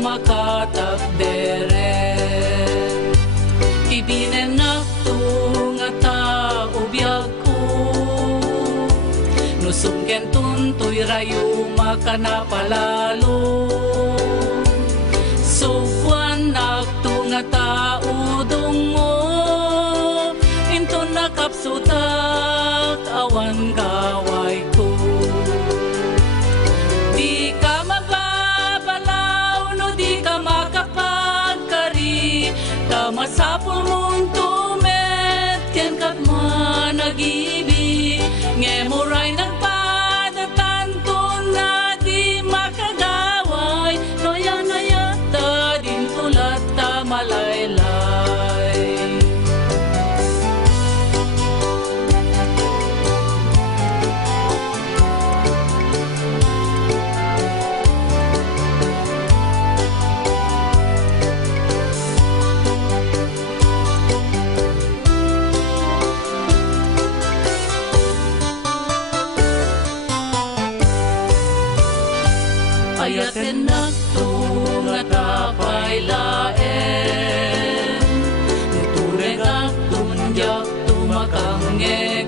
makatagderen. Ibinenak tu nga tao biyag ko, nusungken tuntoy rayo makanapalalo. So kwanak tu nga tao dungo, into nakapsutak awan kaway ko. Di ka mababalaw no di ka makapagkari, kamasapul mong tumet ken kat manag-ibig. Ngemuray nagpadatan to na di makagaway, noya-nayata din tulat ta malaylay. Ayatenak tu nga tapay laeng, nutureng ak tunjak tu makangge.